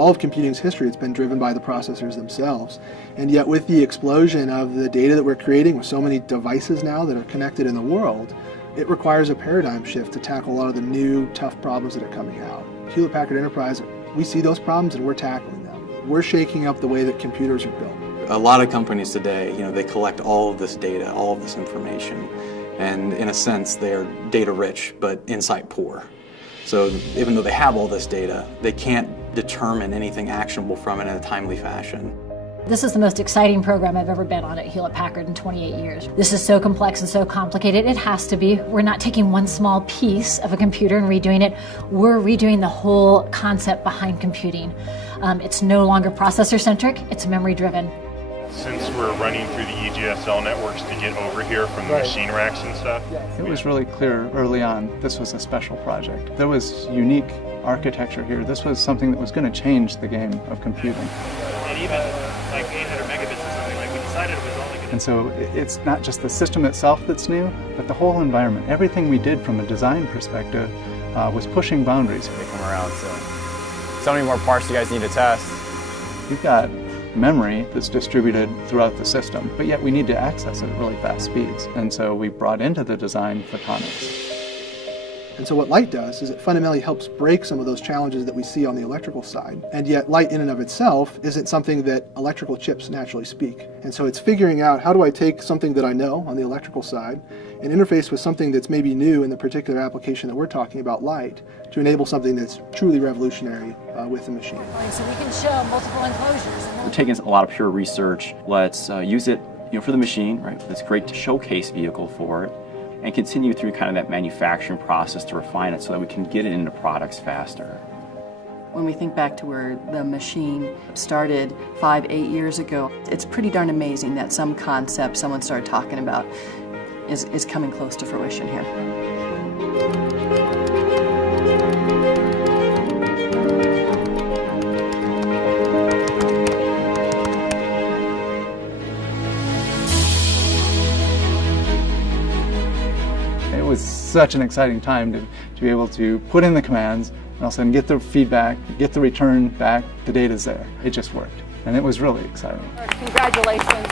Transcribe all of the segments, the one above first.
all of computing's history, it's been driven by the processors themselves. And yet with the explosion of the data that we're creating with so many devices now that are connected in the world, it requires a paradigm shift to tackle a lot of the new, tough problems that are coming out. Hewlett-Packard Enterprise, we see those problems and we're tackling them. We're shaking up the way that computers are built. A lot of companies today, they collect all of this data, all of this information, and in a sense, they're data rich, but insight poor. So even though they have all this data, they can't determine anything actionable from it in a timely fashion. This is the most exciting program I've ever been on at Hewlett-Packard in 28 years. This is so complex and so complicated. It has to be. We're not taking one small piece of a computer and redoing it. We're redoing the whole concept behind computing. It's no longer processor-centric, it's memory-driven. Since we're running through the EGSL networks to get over here from the machine racks and stuff. It was really clear early on this was a special project. There was unique architecture here. This was something that was going to change the game of computing. And even like 800 megabits or something, like we decided it was only going to... And so it's not just the system itself that's new, but the whole environment. Everything we did from a design perspective was pushing boundaries. They come around, so many more parts you guys need to test. We've got memory that's distributed throughout the system, but yet we need to access it at really fast speeds. And so we brought into the design photonics. And so what light does is it fundamentally helps break some of those challenges that we see on the electrical side. And yet light in and of itself isn't something that electrical chips naturally speak. And so it's figuring out, how do I take something that I know on the electrical side and interface with something that's maybe new in the particular application that we're talking about, light, to enable something that's truly revolutionary with the machine. So we can show multiple enclosures. We're taking a lot of pure research. Let's use it for the machine, right? It's great to showcase vehicle for it, and continue through kind of that manufacturing process to refine it so that we can get it into products faster. When we think back to where the machine started 5-8 years ago, it's pretty darn amazing that some concept someone started talking about is coming close to fruition here. It was such an exciting time to be able to put in the commands and all of a sudden get the feedback, get the return back, the data's there. It just worked. And it was really exciting. Congratulations.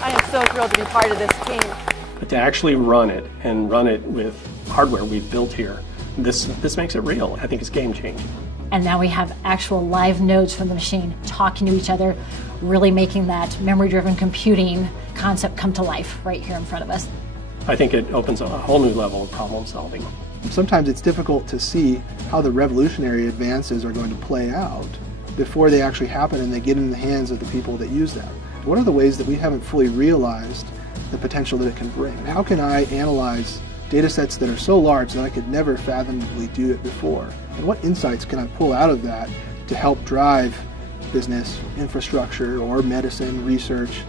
I am so thrilled to be part of this team. But to actually run it and run it with hardware we've built here, this makes it real. I think it's game changing. And now we have actual live nodes from the machine talking to each other, really making that memory-driven computing concept come to life right here in front of us. I think it opens a whole new level of problem solving. Sometimes it's difficult to see how the revolutionary advances are going to play out before they actually happen and they get in the hands of the people that use them. What are the ways that we haven't fully realized the potential that it can bring? How can I analyze data sets that are so large that I could never fathomably do it before? And what insights can I pull out of that to help drive business, infrastructure, or medicine, research?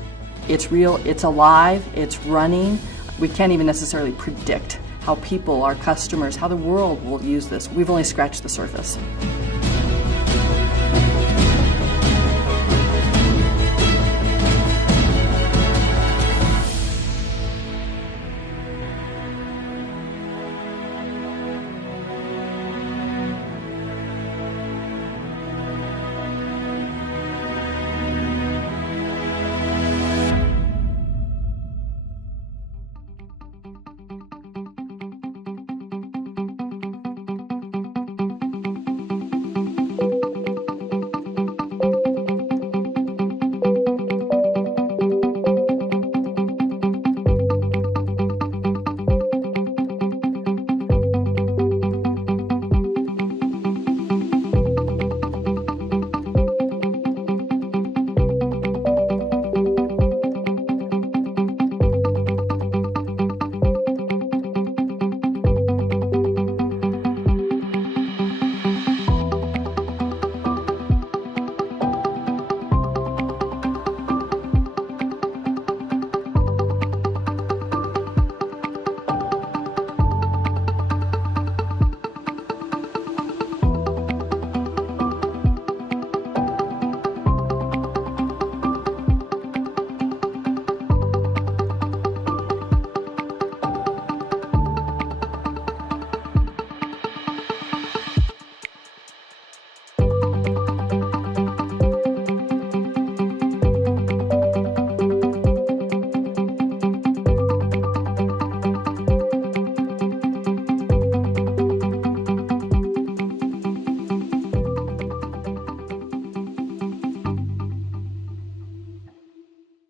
It's real, it's alive, it's running. We can't even necessarily predict how people, our customers, how the world will use this. We've only scratched the surface.